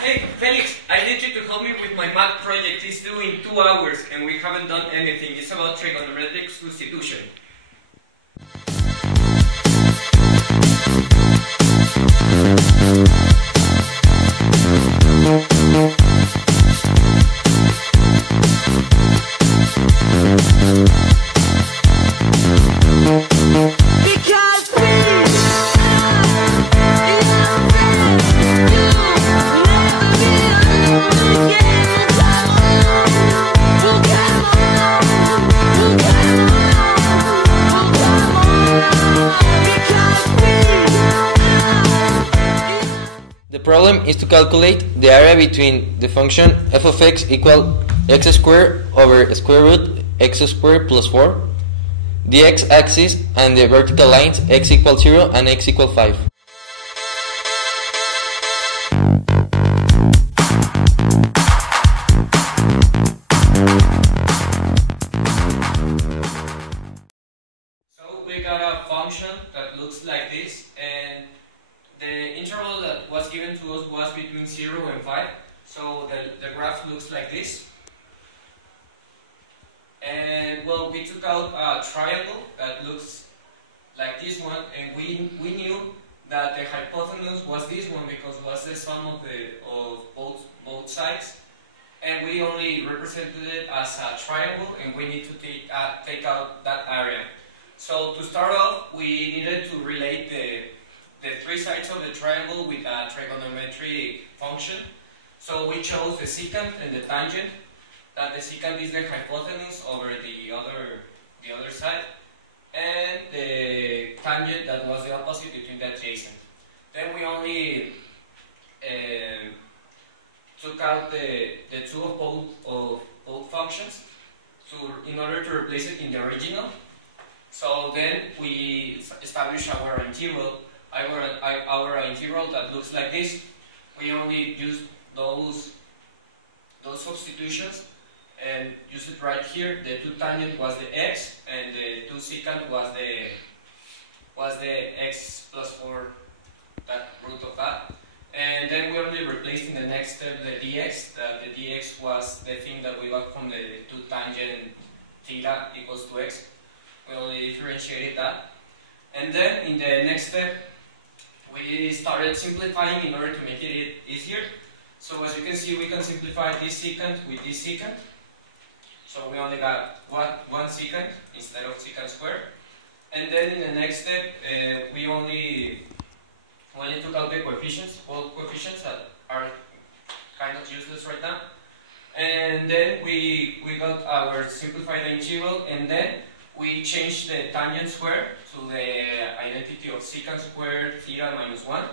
Hey, Felix, I need you to help me with my math project. It's due in 2 hours and we haven't done anything. It's about trigonometric substitution. The problem is to calculate the area between the function f of x equal x squared over square root x squared plus 4, the x-axis, and the vertical lines x equals 0 and x equals 5. So we got a function that looks like this, and the interval that was given to us was between 0 and 5, so the graph looks like this. And well, we took out a triangle that looks like this one, and we knew that the hypotenuse was this one because it was the sum of both sides, and we only represented it as a triangle, and we need to take out that area. So to start off, we needed to relate the 3 sides of the triangle with a trigonometric function. So we chose the secant and the tangent, that the secant is the hypotenuse over the other side, and the tangent that was the opposite between the adjacent. Then we only took out the 2 of both functions in order to replace it in the original. So then we establish our integral. Our integral that looks like this. We only used those substitutions and use it right here. The 2 tangent was the x, and the 2 secant was the x plus 4, that root of that. And then we only replaced in the next step the dx. The dx was the thing that we got from the 2 tangent theta equals to x. We only differentiated that. And then in the next step, we started simplifying in order to make it easier. So as you can see, we can simplify this secant with this secant. So we only got one secant instead of secant squared. And then in the next step, we only took out the coefficients, both coefficients that are kind of useless right now. And then we got our simplified integral, and then we changed the tangent square to the identity of secant squared theta minus 1,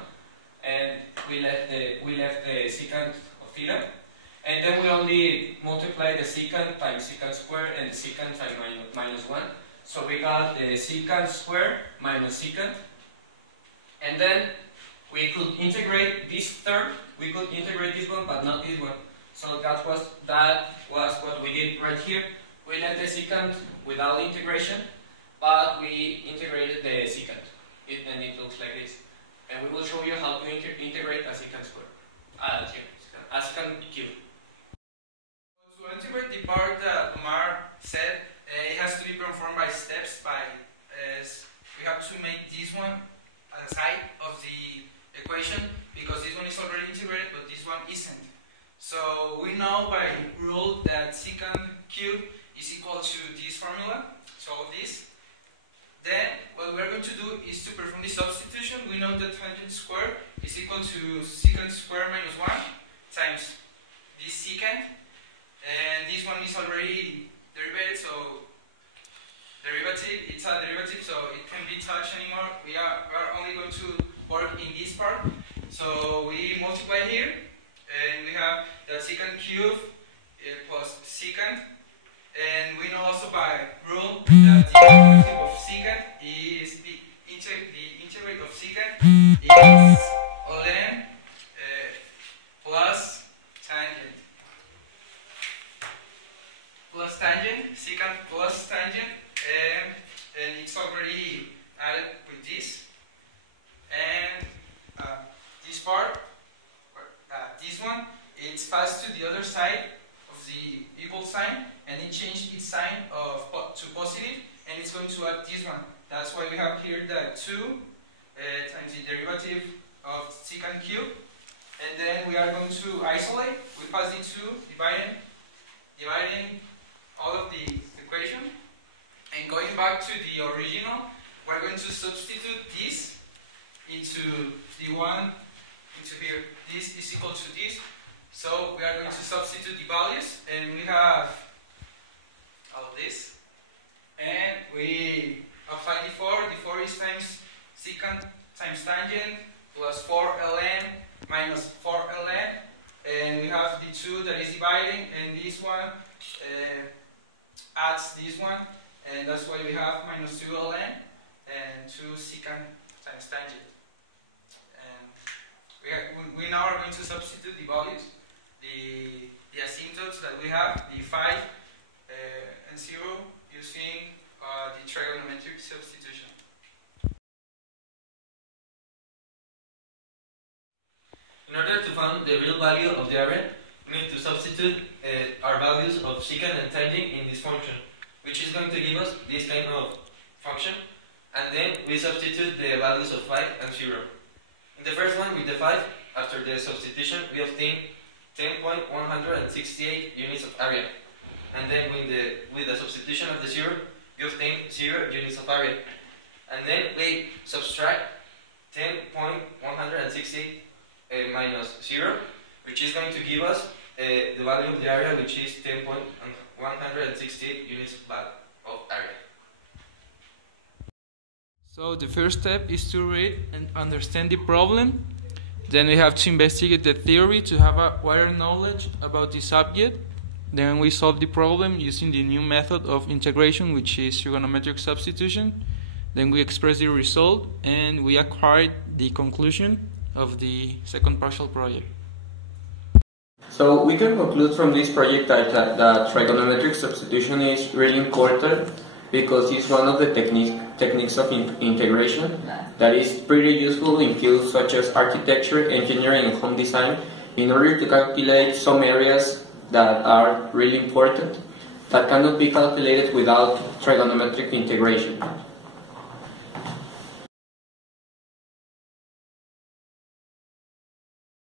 and we left the secant of theta, and then we only multiplied the secant times secant squared and the secant times minus 1, so we got the secant squared minus secant, and then we could integrate this term. We could integrate this one, but not this one. So that was what we did right here. We left the secant without integration, but we integrated the secant, and it looks like this. And we will show you how to integrate a secant square, a secant cube. To integrate the part that Omar said, it has to be performed by steps. We have to make this one as a side of the equation, because this one is already integrated, but this one isn't. So we know by rule that secant cube is equal to this formula, so this. Then what we're going to do is to perform the substitution. We know that tangent square is equal to secant square minus 1 times this secant, and this one is already derivative, so it's a derivative, so it can't be touched anymore. We are only going to work in this part. So we multiply here, and we have that secant cube plus secant. And we know also by rule that the derivative of secant is the integrate of secant is ln plus tangent. Secant plus tangent, and it's already added with this. And this part, this this one, it's passed to the other side of the equal sign, and it changed its sign to positive, and it's going to add this one. That's why we have here the 2 times the derivative of secant cube, and then we are going to isolate. We pass the 2, dividing all of the equation, and going back to the original, we're going to substitute this into the one into here. This is equal to this, so we are going to substitute the values, and we have all this, and we apply the 4. The 4 is times secant times tangent plus 4ln minus 4ln, and we have the 2 that is dividing, and this one adds this one, and that's why we have minus 2ln and 2 secant times tangent. And we now are going to substitute the values, the asymptotes that we have, the 5 and 0, using the trigonometric substitution. In order to find the real value of the area, we need to substitute our values of secant and tangent in this function, which is going to give us this kind of function, and then we substitute the values of 5 and 0. In the first one, with the 5, after the substitution, we obtain 10.168 units of area, and then with the substitution of the 0, we obtain 0 units of area, and then we subtract 10.168 minus 0, which is going to give us the value of the area, which is 10.168 units of area. So the first step is to read and understand the problem. Then we have to investigate the theory to have a wider knowledge about the subject. Then we solve the problem using the new method of integration, which is trigonometric substitution. Then we express the result, and we acquire the conclusion of the second partial project. So we can conclude from this project that trigonometric substitution is really important, because it's one of the techniques of integration that is pretty useful in fields such as architecture, engineering, and home design, in order to calculate some areas that are really important that cannot be calculated without trigonometric integration.